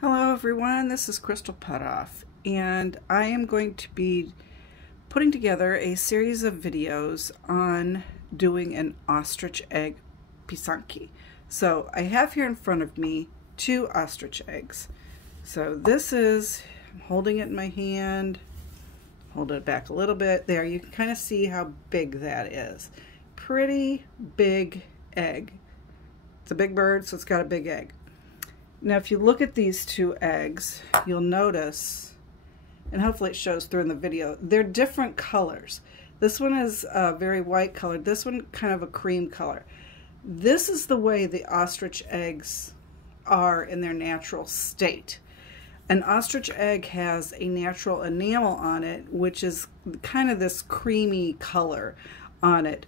Hello everyone, this is Crystal Putoff, and I am going to be putting together a series of videos on doing an ostrich egg Pysanky. So I have here in front of me 2 ostrich eggs. So this is, I'm holding it in my hand, hold it back a little bit. There, you can kind of see how big that is. Pretty big egg. It's a big bird, so it's got a big egg. Now, if you look at these 2 eggs, you'll notice, and hopefully it shows through in the video, they're different colors. This one is very white colored. This one kind of a cream color. This is the way the ostrich eggs are in their natural state. An ostrich egg has a natural enamel on it, which is kind of this creamy color on it.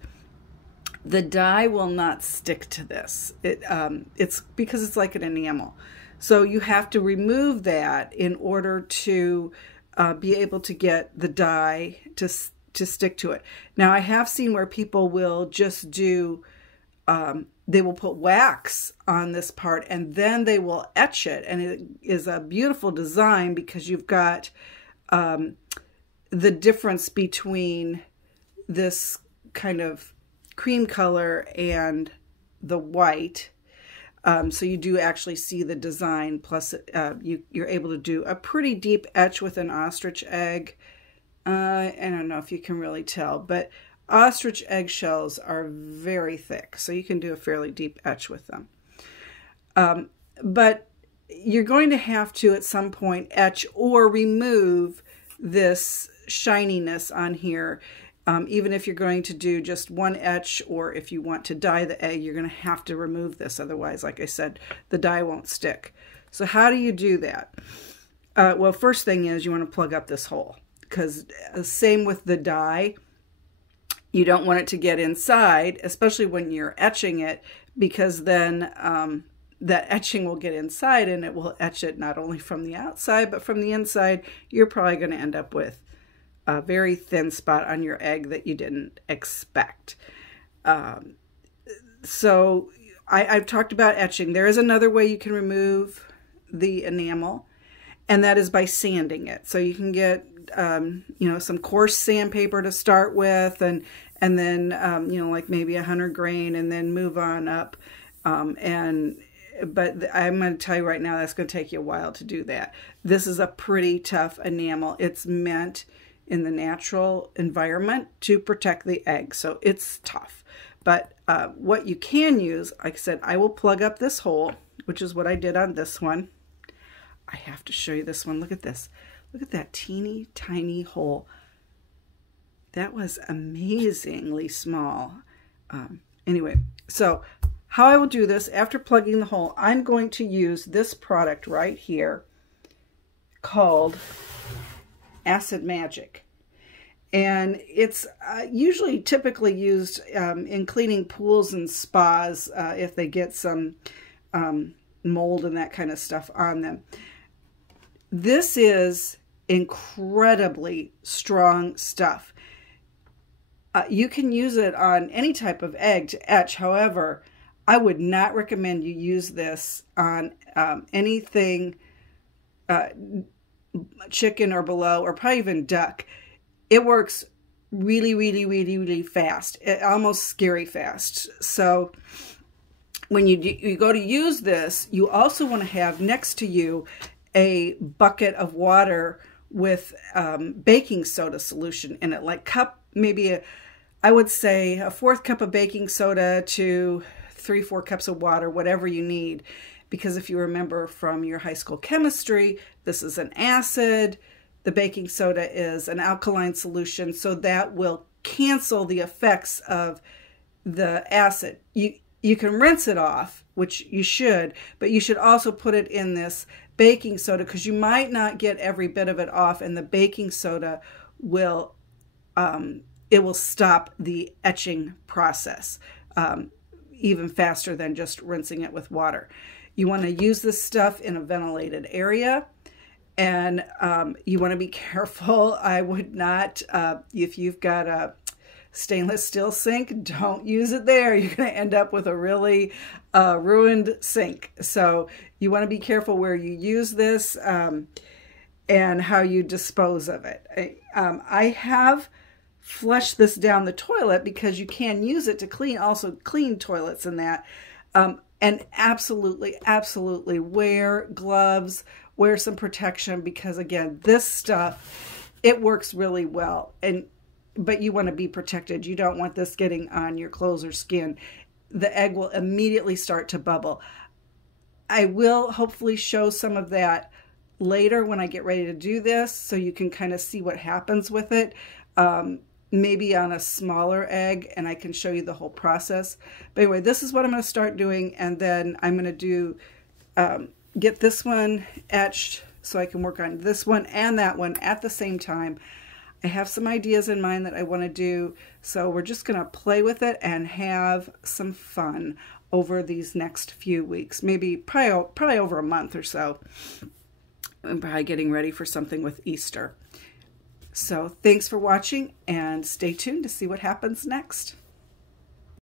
The dye will not stick to this. It's because it's like an enamel. So you have to remove that in order to be able to get the dye to stick to it. Now, I have seen where people will just do, they will put wax on this part and then they will etch it. And it is a beautiful design because you've got the difference between this kind of cream color and the white, so you do actually see the design, plus you're able to do a pretty deep etch with an ostrich egg. I don't know if you can really tell, but ostrich eggshells are very thick, so you can do a fairly deep etch with them. But you're going to have to at some point etch or remove this shininess on here. Even if you're going to do just one etch, or if you want to dye the egg, you're going to have to remove this. Otherwise, like I said, the dye won't stick. So how do you do that? Well, first thing is you want to plug up this hole, because same with the dye. You don't want it to get inside, especially when you're etching it, because then that etching will get inside and it will etch it not only from the outside, but from the inside. You're probably going to end up with a very thin spot on your egg that you didn't expect. So I've talked about etching. There is another way you can remove the enamel, and that is by sanding it. So you can get some coarse sandpaper to start with, and then like maybe 100 grain, and then move on up. But I'm going to tell you right now, that's going to take you a while to do that. This is a pretty tough enamel. It's meant in the natural environment to protect the egg, so it's tough. But what you can use, like I said, I will plug up this hole, which is what I did on this one. I have to show you this one. Look at this. Look at that teeny tiny hole. That was amazingly small. Anyway, so how I will do this, after plugging the hole, I'm going to use this product right here called Acid Magic, and it's typically used in cleaning pools and spas if they get some mold and that kind of stuff on them. This is incredibly strong stuff. You can use it on any type of egg to etch. However, I would not recommend you use this on anything chicken or below, or probably even duck. It works really, really, really, really fast. Almost scary fast. So when you go to use this, you also want to have next to you a bucket of water with baking soda solution in it, like maybe I would say a 1/4 cup of baking soda to 3-4 cups of water, whatever you need. Because if you remember from your high school chemistry, this is an acid. The baking soda is an alkaline solution, so that will cancel the effects of the acid. You can rinse it off, which you should, but you should also put it in this baking soda, because you might not get every bit of it off, and the baking soda will it will stop the etching process even faster than just rinsing it with water. You want to use this stuff in a ventilated area, and you want to be careful. I would not, if you've got stainless steel sink, don't use it there. You're going to end up with a really ruined sink. So you want to be careful where you use this and how you dispose of it. I have flushed this down the toilet because you can use it to clean toilets and that. And absolutely, absolutely wear gloves, wear some protection, because again, this stuff, it works really well. But you want to be protected. You don't want this getting on your clothes or skin. The egg will immediately start to bubble. I will hopefully show some of that later when I get ready to do this, so you can kind of see what happens with it. Maybe on a smaller egg, and I can show you the whole process. But anyway, this is what I'm going to start doing, and then I'm going to do get this one etched so I can work on this one and that one at the same time. I have some ideas in mind that I want to do, so we're just going to play with it and have some fun over these next few weeks, maybe probably over a month or so. I'm probably getting ready for something with Easter. So thanks for watching, and stay tuned to see what happens next.